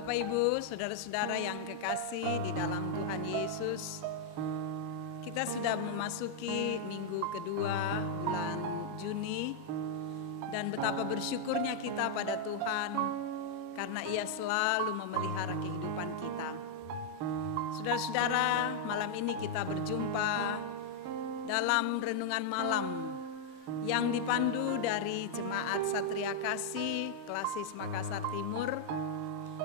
Bapak Ibu, saudara-saudara yang kekasih di dalam Tuhan Yesus, kita sudah memasuki minggu kedua bulan Juni, dan betapa bersyukurnya kita pada Tuhan karena Ia selalu memelihara kehidupan kita. Saudara-saudara, malam ini kita berjumpa dalam renungan malam yang dipandu dari Jemaat Satria Kasih Klasis Makassar Timur.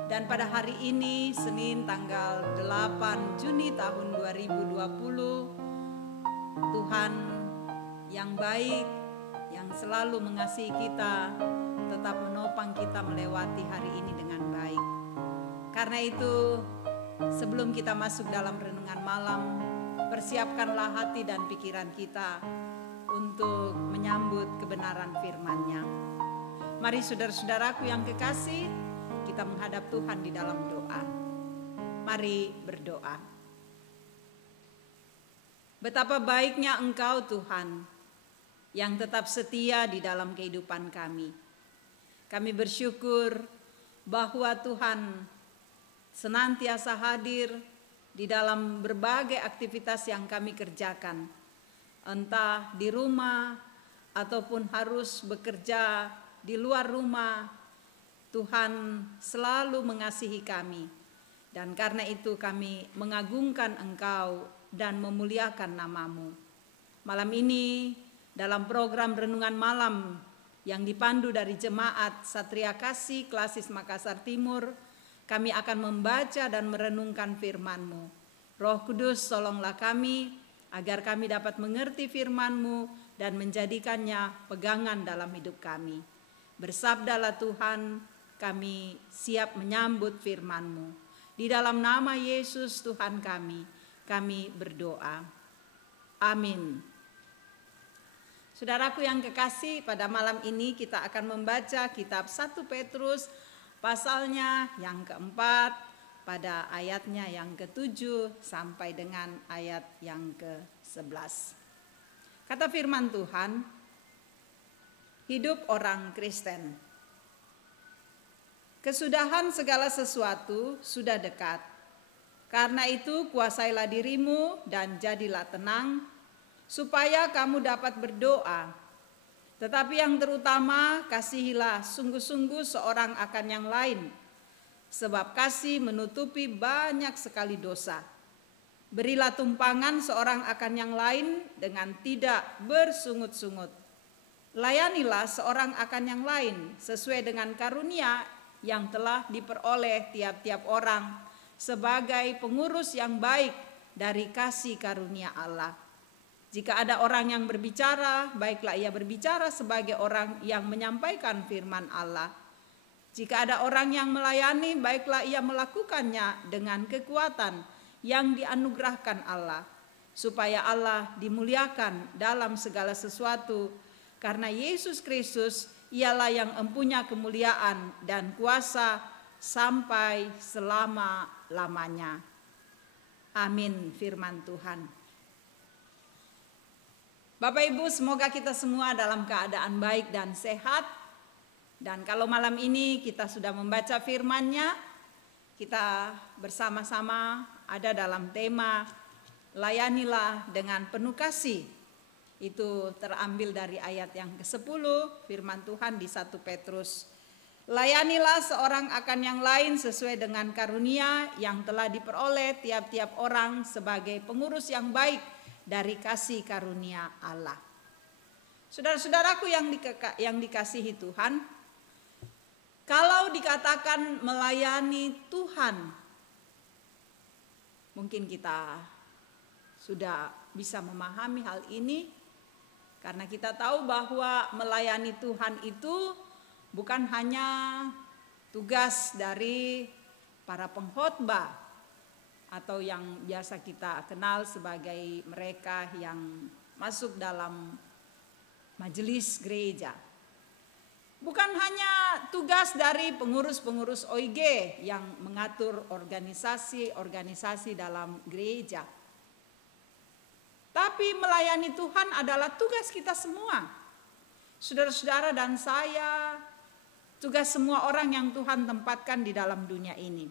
Dan pada hari ini, Senin tanggal 8 Juni tahun 2020, Tuhan yang baik, yang selalu mengasihi kita, tetap menopang kita melewati hari ini dengan baik. Karena itu, sebelum kita masuk dalam renungan malam, persiapkanlah hati dan pikiran kita untuk menyambut kebenaran firman-Nya. Mari saudara-saudaraku yang kekasih, kita menghadap Tuhan di dalam doa. Mari berdoa. Betapa baiknya Engkau Tuhan, yang tetap setia di dalam kehidupan kami. Kami bersyukur bahwa Tuhan senantiasa hadir di dalam berbagai aktivitas yang kami kerjakan. Entah di rumah ataupun harus bekerja di luar rumah, Tuhan selalu mengasihi kami, dan karena itu kami mengagungkan Engkau dan memuliakan nama-Mu. Malam ini dalam program Renungan Malam yang dipandu dari Jemaat Satria Kasih Klasis Makassar Timur, kami akan membaca dan merenungkan firman-Mu. Roh Kudus, tolonglah kami agar kami dapat mengerti firman-Mu dan menjadikannya pegangan dalam hidup kami. Bersabdalah Tuhan, kami siap menyambut firman-Mu. Di dalam nama Yesus Tuhan kami berdoa. Amin. Saudaraku yang kekasih, pada malam ini kita akan membaca kitab 1 Petrus pasalnya yang keempat pada ayatnya yang ke-7 sampai dengan ayat yang ke-11. Kata firman Tuhan, hidup orang Kristen. Kesudahan segala sesuatu sudah dekat. Karena itu kuasailah dirimu dan jadilah tenang, supaya kamu dapat berdoa. Tetapi yang terutama, kasihilah sungguh-sungguh seorang akan yang lain, sebab kasih menutupi banyak sekali dosa. Berilah tumpangan seorang akan yang lain dengan tidak bersungut-sungut. Layanilah seorang akan yang lain sesuai dengan karunia yang telah diperoleh tiap-tiap orang sebagai pengurus yang baik dari kasih karunia Allah. Jika ada orang yang berbicara, baiklah ia berbicara sebagai orang yang menyampaikan firman Allah. Jika ada orang yang melayani, baiklah ia melakukannya dengan kekuatan yang dianugerahkan Allah, supaya Allah dimuliakan dalam segala sesuatu, karena Yesus Kristus ialah yang empunya kemuliaan dan kuasa sampai selama-lamanya. Amin, firman Tuhan. Bapak Ibu, semoga kita semua dalam keadaan baik dan sehat. Dan kalau malam ini kita sudah membaca firman-Nya, kita bersama-sama ada dalam tema layanilah dengan penuh kasih. Itu terambil dari ayat yang ke-10 firman Tuhan di 1 Petrus. Layanilah seorang akan yang lain sesuai dengan karunia yang telah diperoleh tiap-tiap orang sebagai pengurus yang baik dari kasih karunia Allah. Saudara-saudaraku yang dikasihi Tuhan, kalau dikatakan melayani Tuhan, mungkin kita sudah bisa memahami hal ini. Karena kita tahu bahwa melayani Tuhan itu bukan hanya tugas dari para pengkhotbah atau yang biasa kita kenal sebagai mereka yang masuk dalam majelis gereja. Bukan hanya tugas dari pengurus-pengurus OIG yang mengatur organisasi-organisasi dalam gereja. Tapi melayani Tuhan adalah tugas kita semua. Saudara-saudara dan saya tugas semua orang yang Tuhan tempatkan di dalam dunia ini.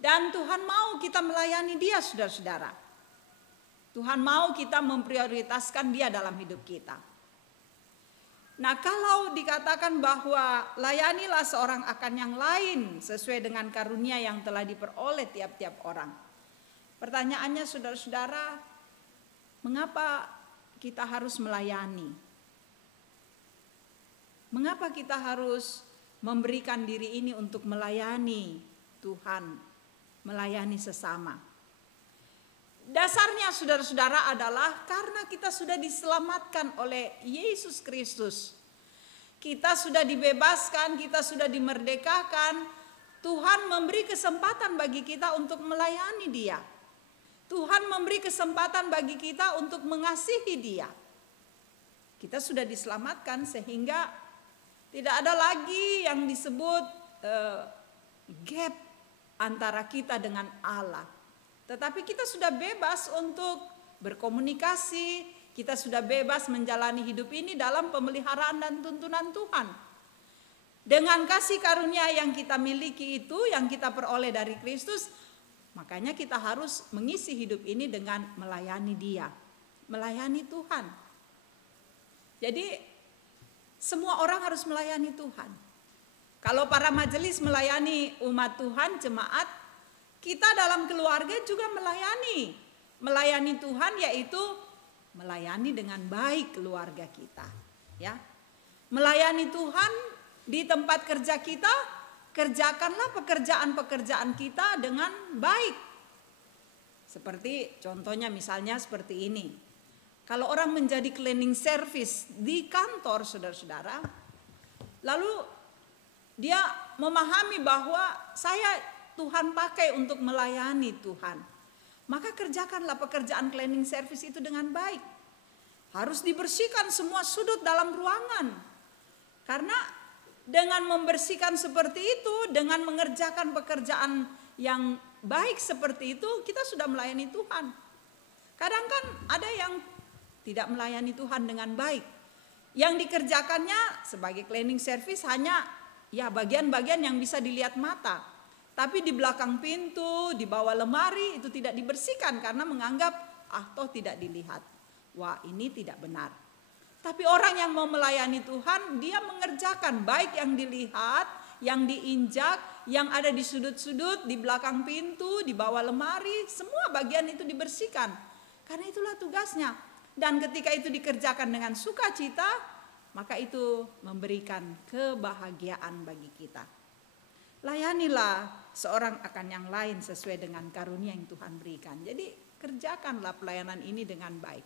Dan Tuhan mau kita melayani Dia, saudara-saudara. Tuhan mau kita memprioritaskan Dia dalam hidup kita. Nah, kalau dikatakan bahwa layanilah seorang akan yang lain sesuai dengan karunia yang telah diperoleh tiap-tiap orang. Pertanyaannya, saudara-saudara, mengapa kita harus melayani? Mengapa kita harus memberikan diri ini untuk melayani Tuhan, melayani sesama? Dasarnya, saudara-saudara, adalah karena kita sudah diselamatkan oleh Yesus Kristus. Kita sudah dibebaskan, kita sudah dimerdekakan. Tuhan memberi kesempatan bagi kita untuk melayani Dia. Tuhan memberi kesempatan bagi kita untuk mengasihi Dia. Kita sudah diselamatkan sehingga tidak ada lagi yang disebut gap antara kita dengan Allah. Tetapi kita sudah bebas untuk berkomunikasi, kita sudah bebas menjalani hidup ini dalam pemeliharaan dan tuntunan Tuhan. Dengan kasih karunia yang kita miliki itu, yang kita peroleh dari Kristus, makanya kita harus mengisi hidup ini dengan melayani Dia, melayani Tuhan. Jadi semua orang harus melayani Tuhan. Kalau para majelis melayani umat Tuhan, jemaat, kita dalam keluarga juga melayani Tuhan, yaitu melayani dengan baik keluarga kita, ya. Melayani Tuhan di tempat kerja kita, kerjakanlah pekerjaan-pekerjaan kita dengan baik. Seperti contohnya misalnya seperti ini. Kalau orang menjadi cleaning service di kantor, saudara-saudara, lalu dia memahami bahwa Tuhan pakai untuk melayani Tuhan, maka kerjakanlah pekerjaan cleaning service itu dengan baik. Harus dibersihkan semua sudut dalam ruangan. Karena dengan membersihkan seperti itu, dengan mengerjakan pekerjaan yang baik seperti itu, kita sudah melayani Tuhan. Kadang kan ada yang tidak melayani Tuhan dengan baik. Yang dikerjakannya sebagai cleaning service hanya bagian-bagian yang bisa dilihat mata. Tapi di belakang pintu, di bawah lemari itu tidak dibersihkan karena menganggap toh tidak dilihat. Wah, ini tidak benar. Tapi orang yang mau melayani Tuhan, dia mengerjakan baik yang dilihat, yang diinjak, yang ada di sudut-sudut, di belakang pintu, di bawah lemari, semua bagian itu dibersihkan. Karena itulah tugasnya. Dan ketika itu dikerjakan dengan sukacita, maka itu memberikan kebahagiaan bagi kita. Layanilah seorang akan yang lain sesuai dengan karunia yang Tuhan berikan. Jadi kerjakanlah pelayanan ini dengan baik.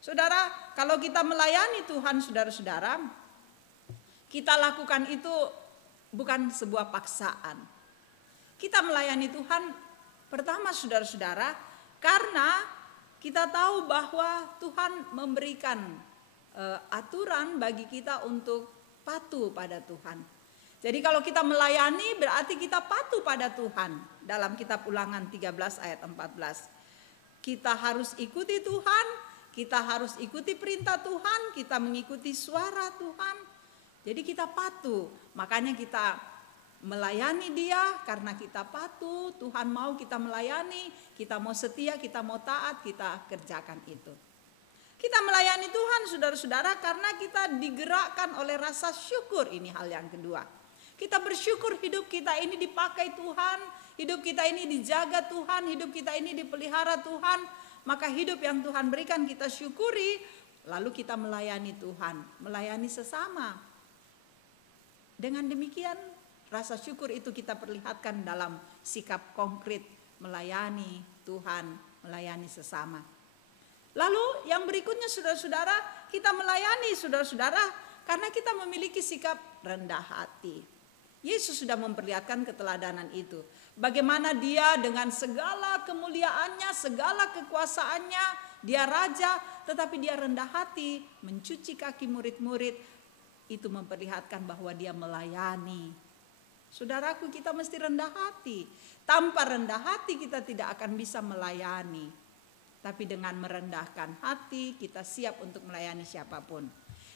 Saudara, kalau kita melayani Tuhan, saudara-saudara, kita lakukan itu bukan sebuah paksaan. Kita melayani Tuhan pertama, saudara-saudara, karena kita tahu bahwa Tuhan memberikan aturan bagi kita untuk patuh pada Tuhan. Jadi kalau kita melayani berarti kita patuh pada Tuhan. Dalam kitab Ulangan 13 ayat 14. Kita harus ikuti Tuhan, kita harus ikuti perintah Tuhan, kita mengikuti suara Tuhan. Jadi kita patuh, makanya kita melayani Dia karena kita patuh. Tuhan mau kita melayani, kita mau setia, kita mau taat, kita kerjakan itu. Kita melayani Tuhan, saudara-saudara, karena kita digerakkan oleh rasa syukur. Ini hal yang kedua. Kita bersyukur hidup kita ini dipakai Tuhan, hidup kita ini dijaga Tuhan, hidup kita ini dipelihara Tuhan. Maka hidup yang Tuhan berikan kita syukuri, lalu kita melayani Tuhan, melayani sesama. Dengan demikian rasa syukur itu kita perlihatkan dalam sikap konkret melayani Tuhan, melayani sesama. Lalu yang berikutnya, saudara-saudara, kita melayani saudara-saudara karena kita memiliki sikap rendah hati. Yesus sudah memperlihatkan keteladanan itu. Bagaimana Dia dengan segala kemuliaannya, segala kekuasaannya, Dia raja, tetapi Dia rendah hati, mencuci kaki murid-murid. Itu memperlihatkan bahwa Dia melayani. Saudaraku, kita mesti rendah hati. Tanpa rendah hati kita tidak akan bisa melayani. Tapi dengan merendahkan hati kita siap untuk melayani siapapun.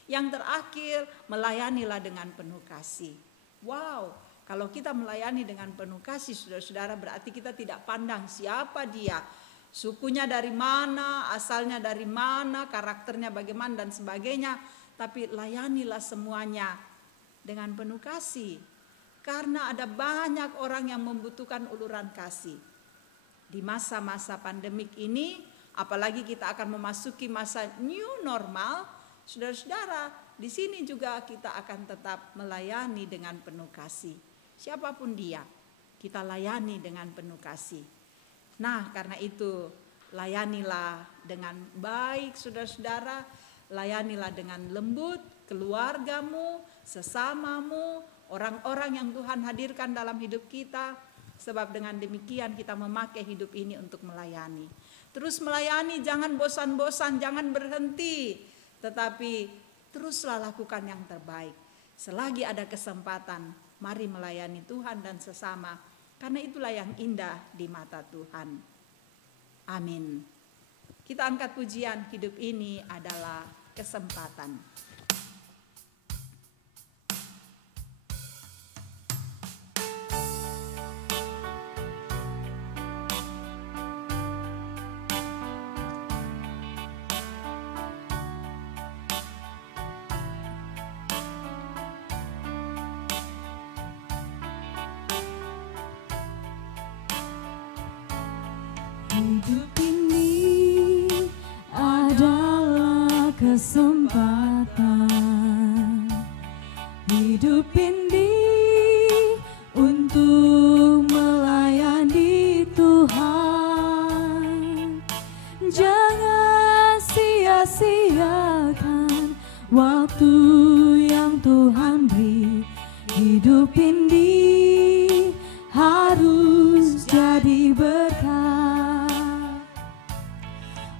Yang terakhir, melayanilah dengan penuh kasih. Wow, kalau kita melayani dengan penuh kasih, saudara-saudara, berarti kita tidak pandang siapa dia, sukunya dari mana, asalnya dari mana, karakternya bagaimana dan sebagainya. Tapi layanilah semuanya dengan penuh kasih. Karena ada banyak orang yang membutuhkan uluran kasih. Di masa-masa pandemik ini, apalagi kita akan memasuki masa new normal, saudara-saudara, di sini juga kita akan tetap melayani dengan penuh kasih. Siapapun dia, kita layani dengan penuh kasih. Nah, karena itu layanilah dengan baik, saudara-saudara, layanilah dengan lembut keluargamu, sesamamu, orang-orang yang Tuhan hadirkan dalam hidup kita. Sebab dengan demikian kita memakai hidup ini untuk melayani. Terus melayani, jangan bosan-bosan, jangan berhenti. Tetapi teruslah lakukan yang terbaik. Selagi ada kesempatan, mari melayani Tuhan dan sesama. Karena itulah yang indah di mata Tuhan. Amin. Kita angkat pujian, hidup ini adalah kesempatan. Hidup ini adalah kesempatan. Hidup ini untuk melayani Tuhan. Jangan sia-siakan waktu yang Tuhan beri. Hidup ini harus jadi berkat.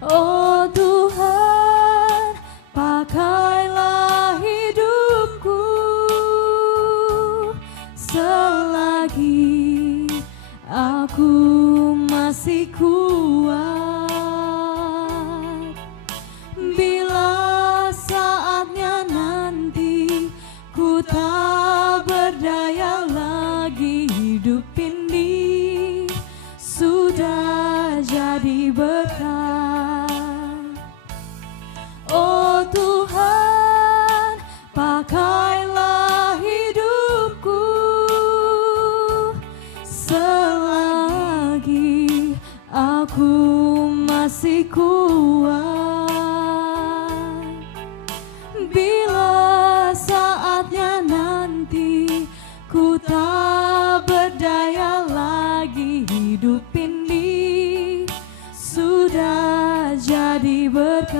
Oh Tuhan, pakailah hidupku selagi aku masih kuat. Bila saatnya nanti ku tak berdaya lagi, hidup ini sudah jadi berkat. Oh Tuhan, pakailah hidupku selagi aku masih kuat. Bila saatnya nanti ku tak berdaya lagi, hidup ini sudah jadi berkat.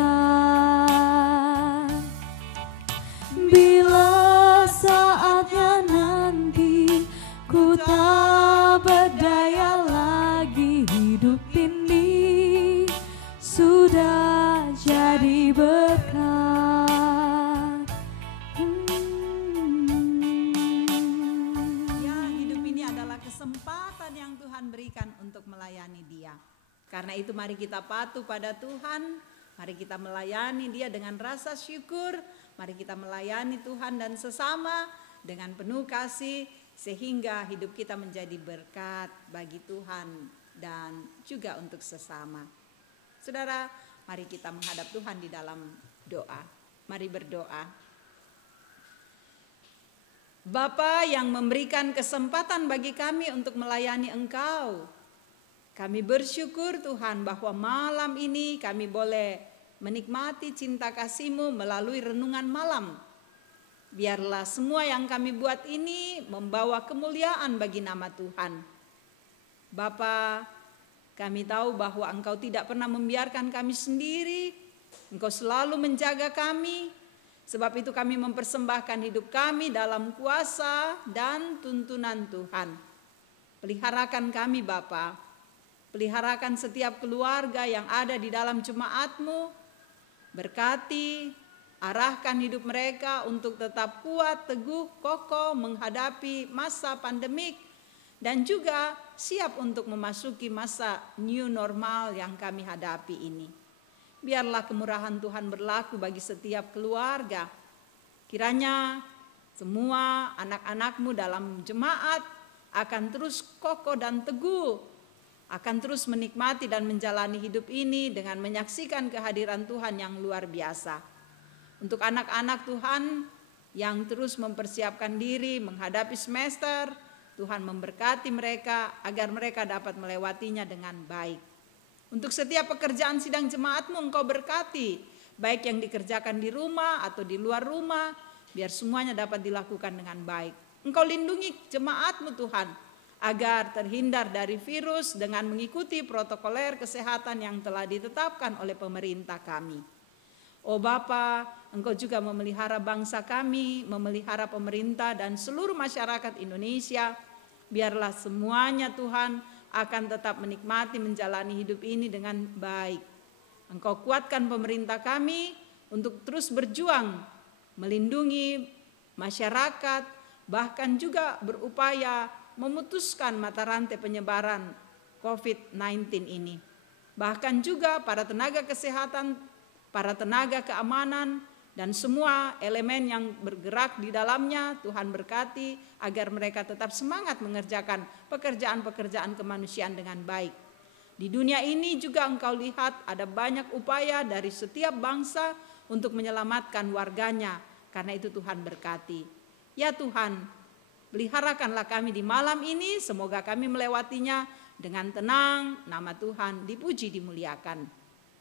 Bila saatnya nanti ku tak berdaya lagi, hidup ini sudah jadi berkat. Ya, hidup ini adalah kesempatan yang Tuhan berikan untuk melayani Dia. Karena itu mari kita patuh pada Tuhan, mari kita melayani Dia dengan rasa syukur, mari kita melayani Tuhan dan sesama dengan penuh kasih, sehingga hidup kita menjadi berkat bagi Tuhan dan juga untuk sesama. Saudara, mari kita menghadap Tuhan di dalam doa. Mari berdoa. Bapa yang memberikan kesempatan bagi kami untuk melayani Engkau, kami bersyukur Tuhan bahwa malam ini kami boleh menikmati cinta kasih-Mu melalui renungan malam. Biarlah semua yang kami buat ini membawa kemuliaan bagi nama Tuhan. Bapa, kami tahu bahwa Engkau tidak pernah membiarkan kami sendiri. Engkau selalu menjaga kami. Sebab itu kami mempersembahkan hidup kami dalam kuasa dan tuntunan Tuhan. Peliharakan kami Bapa. Peliharakan setiap keluarga yang ada di dalam jemaat-Mu. Berkati, arahkan hidup mereka untuk tetap kuat, teguh, kokoh menghadapi masa pandemik. Dan juga siap untuk memasuki masa new normal yang kami hadapi ini. Biarlah kemurahan Tuhan berlaku bagi setiap keluarga. Kiranya semua anak-anak-Mu dalam jemaat akan terus kokoh dan teguh, akan terus menikmati dan menjalani hidup ini dengan menyaksikan kehadiran Tuhan yang luar biasa. Untuk anak-anak Tuhan yang terus mempersiapkan diri menghadapi semester, Tuhan memberkati mereka agar mereka dapat melewatinya dengan baik. Untuk setiap pekerjaan sidang jemaat-Mu Engkau berkati, baik yang dikerjakan di rumah atau di luar rumah, biar semuanya dapat dilakukan dengan baik. Engkau lindungi jemaat-Mu Tuhan, agar terhindar dari virus dengan mengikuti protokoler kesehatan yang telah ditetapkan oleh pemerintah kami. Oh Bapa, Engkau juga memelihara bangsa kami, memelihara pemerintah dan seluruh masyarakat Indonesia. Biarlah semuanya Tuhan akan tetap menikmati menjalani hidup ini dengan baik. Engkau kuatkan pemerintah kami untuk terus berjuang melindungi masyarakat, bahkan juga berupaya memutuskan mata rantai penyebaran COVID-19 ini. Bahkan juga para tenaga kesehatan, para tenaga keamanan, dan semua elemen yang bergerak di dalamnya, Tuhan berkati agar mereka tetap semangat mengerjakan pekerjaan-pekerjaan kemanusiaan dengan baik. Di dunia ini juga Engkau lihat ada banyak upaya dari setiap bangsa untuk menyelamatkan warganya, karena itu Tuhan berkati. Ya Tuhan, peliharakanlah kami di malam ini, semoga kami melewatinya dengan tenang, nama Tuhan dipuji dimuliakan.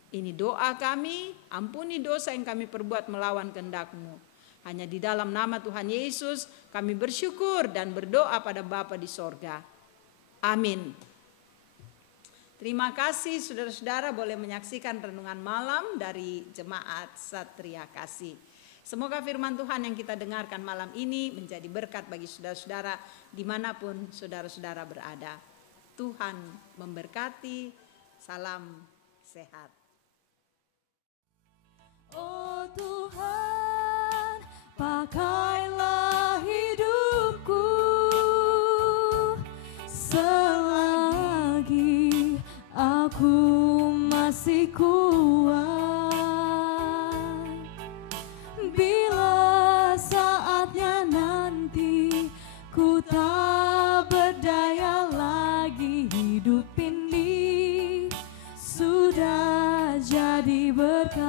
Ini doa kami, ampuni dosa yang kami perbuat melawan kehendak-Mu. Hanya di dalam nama Tuhan Yesus kami bersyukur dan berdoa pada Bapa di sorga. Amin. Terima kasih saudara-saudara boleh menyaksikan renungan malam dari Jemaat Satria Kasih. Semoga firman Tuhan yang kita dengarkan malam ini menjadi berkat bagi saudara-saudara dimanapun saudara-saudara berada. Tuhan memberkati, salam sehat. Oh Tuhan, pakailah hidupku selagi aku masih kuat. Bila saatnya nanti ku tak berdaya lagi, hidup ini sudah jadi berkat.